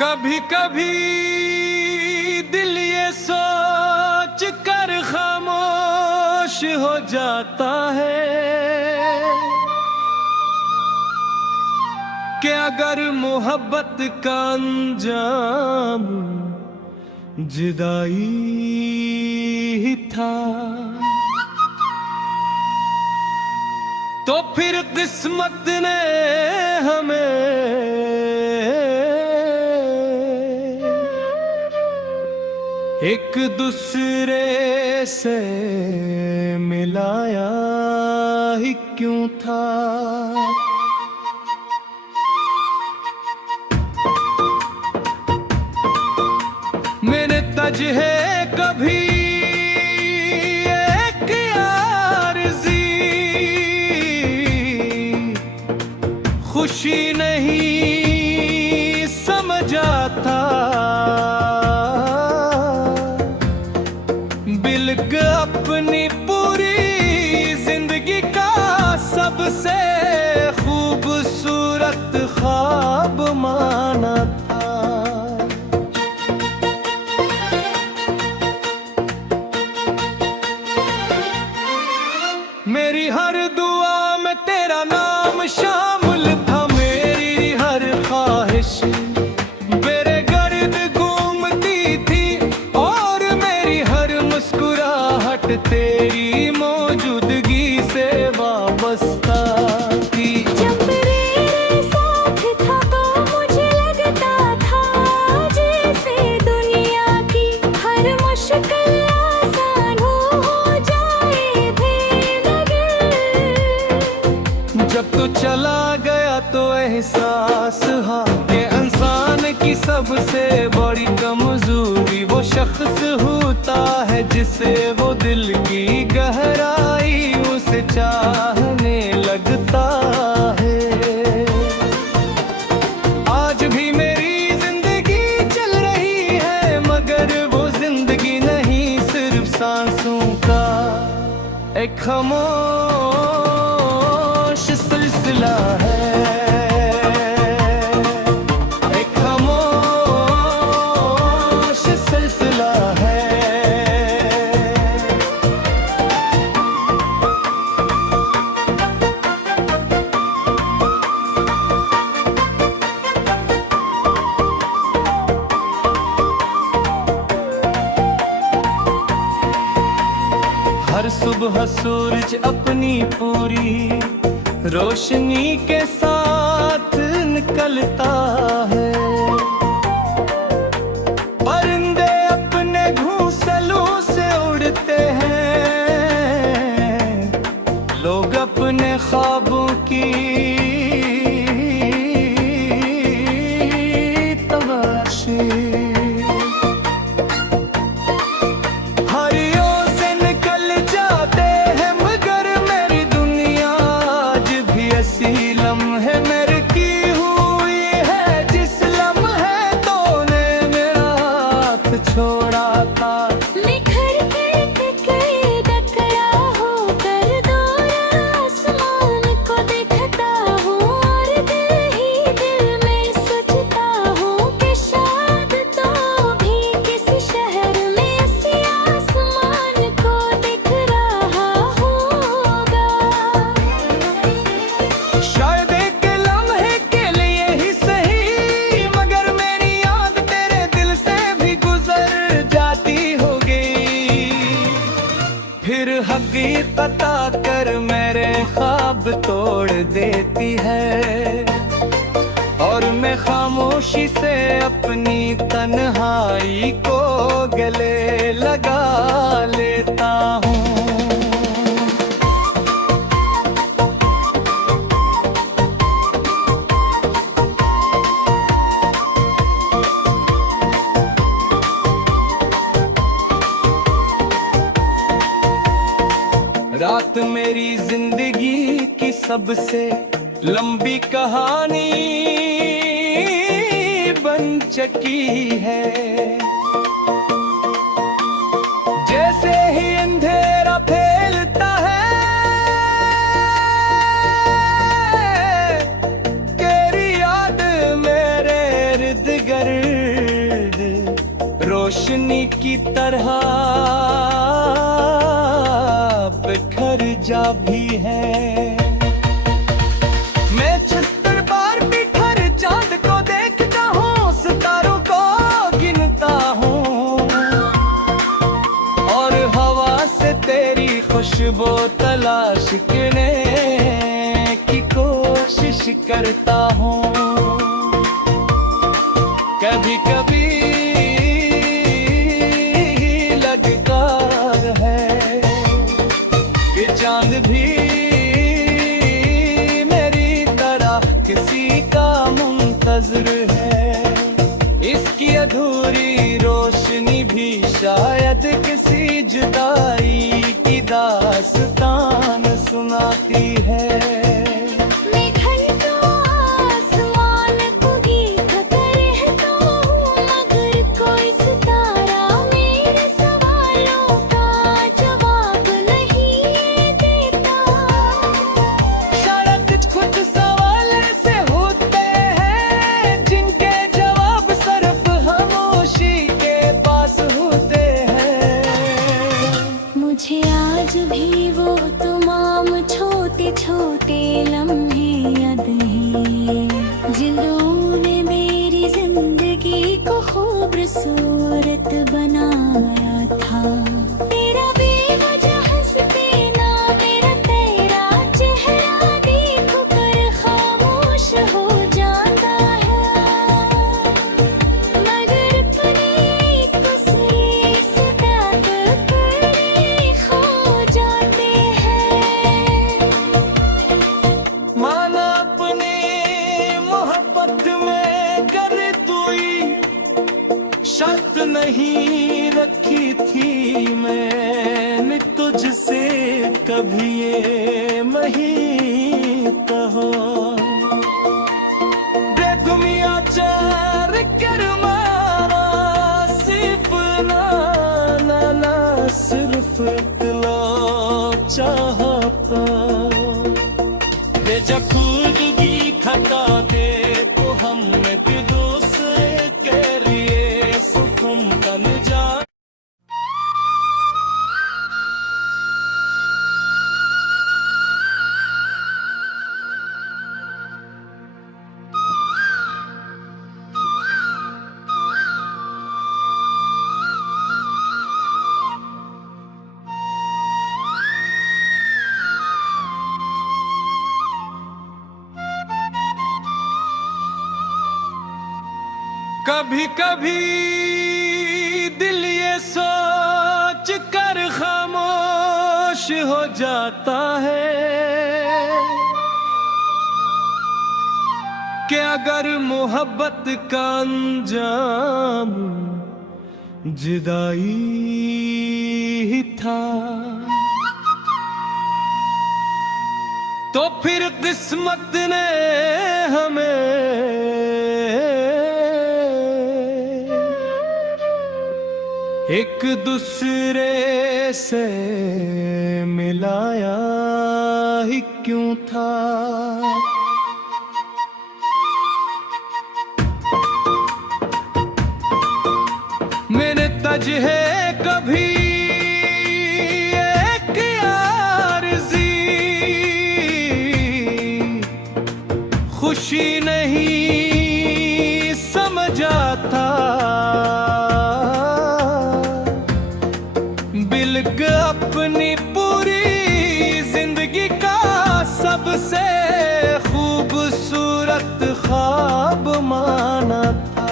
कभी कभी दिल ये सोच कर खामोश हो जाता है कि अगर मोहब्बत का अंजाम जुदाई ही था तो फिर किस्मत ने हमें एक दूसरे से मिलाया ही क्यों था। मैंने तज है कभी एक आरज़ी, खुशी नहीं समझा था, बिल्क अपनी पूरी जिंदगी का सबसे खूबसूरत ख्वाब माना था। मेरी हर दुआ में तेरा नाम शामिल था, मेरी हर ख्वाहिश मेरे गर्द घूमती थी और मेरी हर मुस्कुराहट तेरी मौजूदगी से वाबस्ता थी। जब मेरे साथ था तो मुझे लगता था जैसे दुनिया की हर मुश्किल आसान हो जाए बेनगर। जब तू चला गया तो एहसास हुआ कि इंसान की सबसे बड़ी कमजोरी वो शख्स होता है जिसे वो दिल की गहराई उसे चाहने लगता है। आज भी मेरी जिंदगी चल रही है मगर वो जिंदगी नहीं सिर्फ सांसों का एक खामोश सिलसिला है, एक खामोश सिलसिला है। हर सुबह सूरज अपनी पूरी रोशनी के साथ निकलता है, परिंदे अपने घोंसलों से उड़ते हैं, लोग अपने ख्वाबों की तलाशी छोड़ा था। निखर के टकरा होकर दो आसमान को देखता हूँ और दिल ही दिल में सोचता हूँ कि शायद तो भी किसी शहर में ऐसे आसमान को दिख रहा होगा। शायद एक लम्हे के लिए ही सही मगर मेरी याद तेरे दिल से भी गुजर जाती होगी। फिर हकीकत आकर मेरे ख्वाब तोड़ देती है और मैं खामोशी से अपनी तन्हाई को गले लगा लेता हूँ। रात मेरी जिंदगी की सबसे लंबी कहानी बन चुकी है, जैसे ही अंधेरा फैलता है तेरी याद मेरे इर्द गिर्द की तरह बिखर जा भी है। मैं 76 बार बिखर चांद को देखता हूँ, सितारों को गिनता हूँ और हवा से तेरी खुशबू तलाश करने की कोशिश करता हूँ। कभी कभी लगता है कि चांद भी मेरी तरह किसी का मुंतज़िर है। इसकी अधूरी रोशनी भी शायद किसी जुदाई की दास्तान सुनाती है। आज भी वो तमाम छोटे छोटे लम्हे याद हैं जिन्होंने मेरी जिंदगी को खूबसूरत बनाया था। तेरा बेवजह हंस देना, मेरा तेरा चेहरा देख कर खामोश हो जाता है, मगर अपने दूसरे से शर्त नहीं रखी थी मैंने तुझसे कभी ये मही कहो। बेगुमिया चार कर मारा सिर्फ ना सिर्फ इतला चाहता बेजा खुदगी खता दे तो हम दूसरे के लिए सुखम बन जा। कभी कभी दिल ये सोच कर खामोश हो जाता है कि अगर मोहब्बत का अंजाम जुदाई ही था तो फिर किस्मत ने हमें एक दूसरे से मिलाया ही क्यों था। मैंने तजहे कभी एक आरज़ी खुशी नहीं समझा था, बिल्क अपनी पूरी जिंदगी का सबसे खूबसूरत ख्वाब माना था।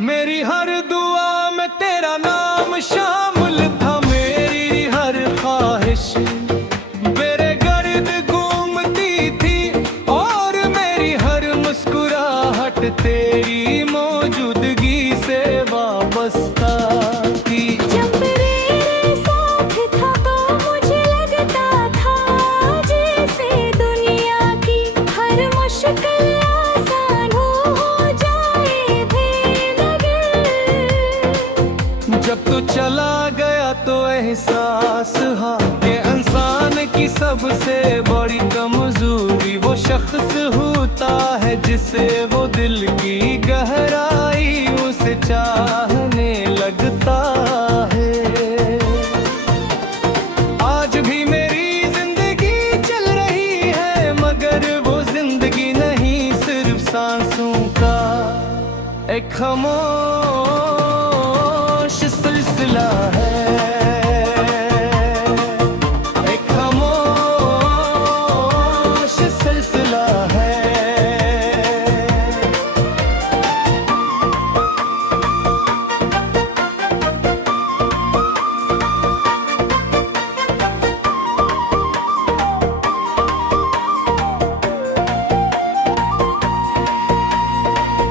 मेरी हर दुआ में तेरा नाम शामिल था, मेरी हर ख्वाहिश मेरे गर्द घूमती थी और मेरी हर मुस्कुराहट तेरी मौजूदगी से वाबस्ता थी। जब तेरे साथ था तो मुझे लगता था जैसे दुनिया की हर मुश्किल आसान हो जाए बेनगर। जब तू चला गया तो एहसास हुआ कि इंसान की सबसे बड़ी कमजोरी वो शख्स होता है जिसे वो दिल की गहराई उसे चाहने लगता है। आज भी मेरी जिंदगी चल रही है मगर वो जिंदगी नहीं सिर्फ सांसों का एक खामोश सिलसिला है।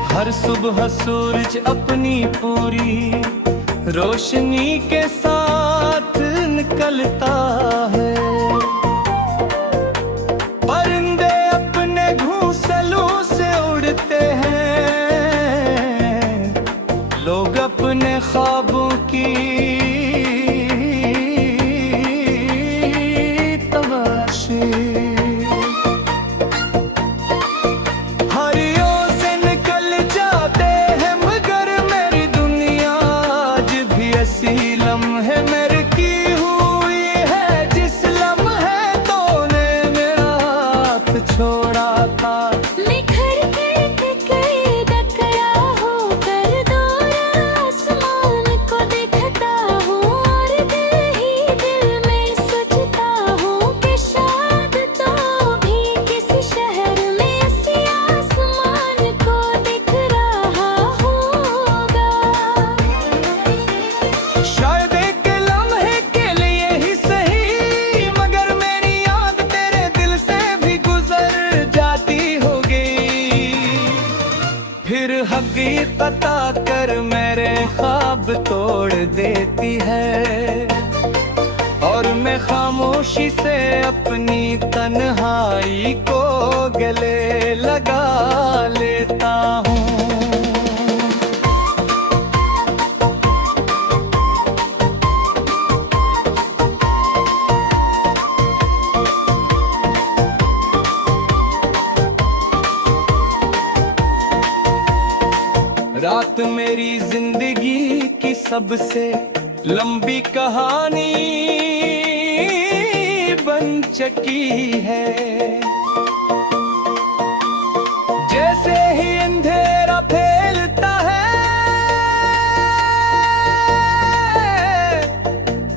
हर सुबह सूरज अपनी पूरी रोशनी के साथ निकलता है। परिंदे अपने घोंसलों से उड़ते हैं, लोग अपने ख्वाबों की तलाशी। लम्हे मेरे की हुई है जिस लम्हे तूने मेरा हाथ छोड़ा था। निखर के टकरा होकर दौरा आसमान को देखता हूँ और दिल ही दिल में सोचता हूँ कि शायद तो भी किसी शहर में ऐसी आसमान को दिख रहा होगा। शायद एक लम्हे के लिए ही सही मगर मेरी याद तेरे दिल से भी गुजर जाती होगी। फिर हकीकत आकर मेरे ख्वाब तोड़ देती है और मैं खामोशी से अपनी तन्हाई को गले लगा लेता हूँ। रात मेरी जिंदगी की सबसे लंबी कहानी बन चुकी है। जैसे ही अंधेरा फैलता है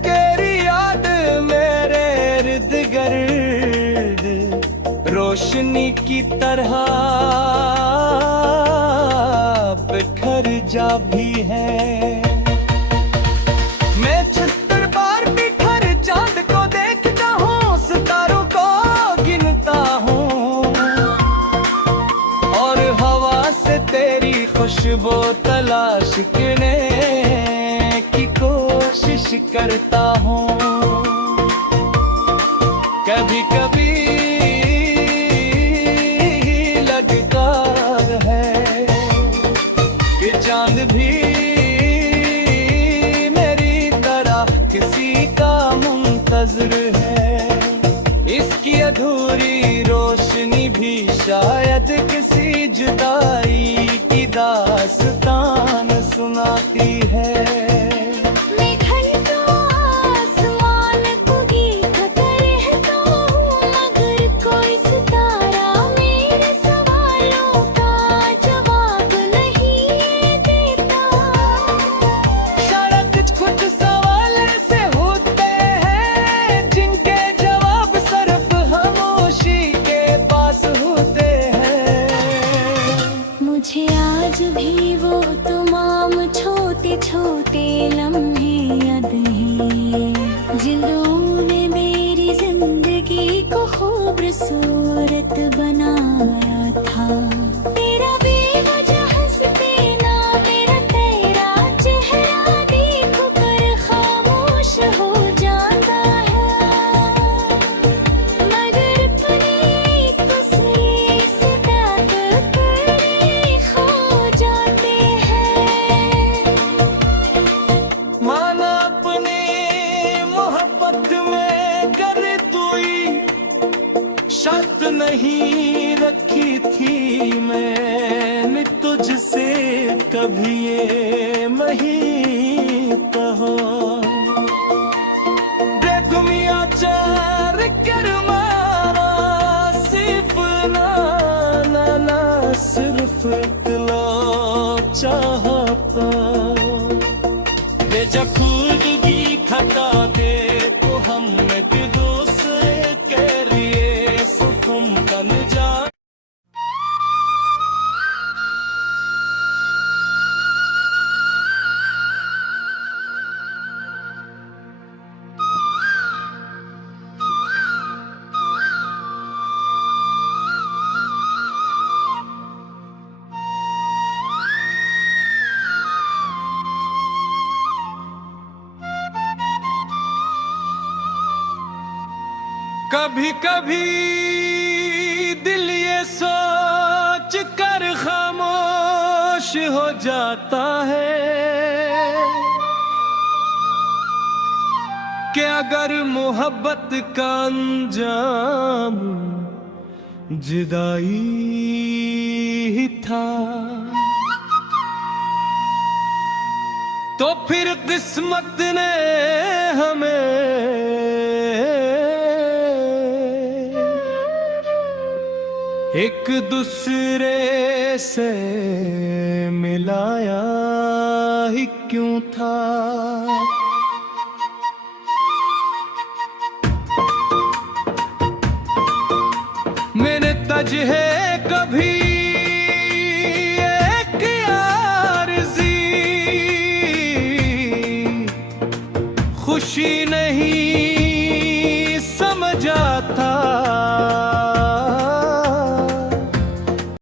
तेरी याद मेरे इर्द गिर्द रोशनी की तरह बिखर जा भी है। मैं 76 बार बिखर चांद को देखता हूँ, सितारों को गिनता हूँ और हवा से तेरी खुशबू तलाश करने की कोशिश करता हूँ। कभी कभी लगता है चांद भी मेरी तरह किसी का मुंतज़िर है। इसकी अधूरी रोशनी भी शायद किसी जुदाई की दास्तान सुनाती है। मैं घंटों आसमान को देखता रहता हूँ मगर कोई सितारा मेरे सवालों का जवाब नहीं देता। शायद कुछ सवाल ऐसे होते हैं जिनके जवाब सिर्फ खामोशी के पास होते हैं। मुझे आज भी वो तमाम छोटे छोटे लम्हे याद हैं जिन्होंने मेरी जिंदगी को खूबसूरत बनाया था। तेरा बेवजह हंसते ना मेरा तेरा चेहरा देख कर खामोश हो जाता है मगर अपनी तस्वीर से ताक कर खो जाते हैं। कभी ये नहीं कहा देखो मियां चार कर मारा सिर्फ ना ना ना सिर्फ इतना चाहता जब खुदगी खता दे तो हम एक दूसरे के लिए सुकुम बन जा कभी कभी दिल ये सोच कर खामोश हो जाता है कि अगर मोहब्बत का अंजाम जुदाई ही था तो फिर किस्मत ने हमें एक दूसरे से मिलाया ही क्यों था मैंने तजहे कभी एक आरज़ी खुशी नहीं समझा था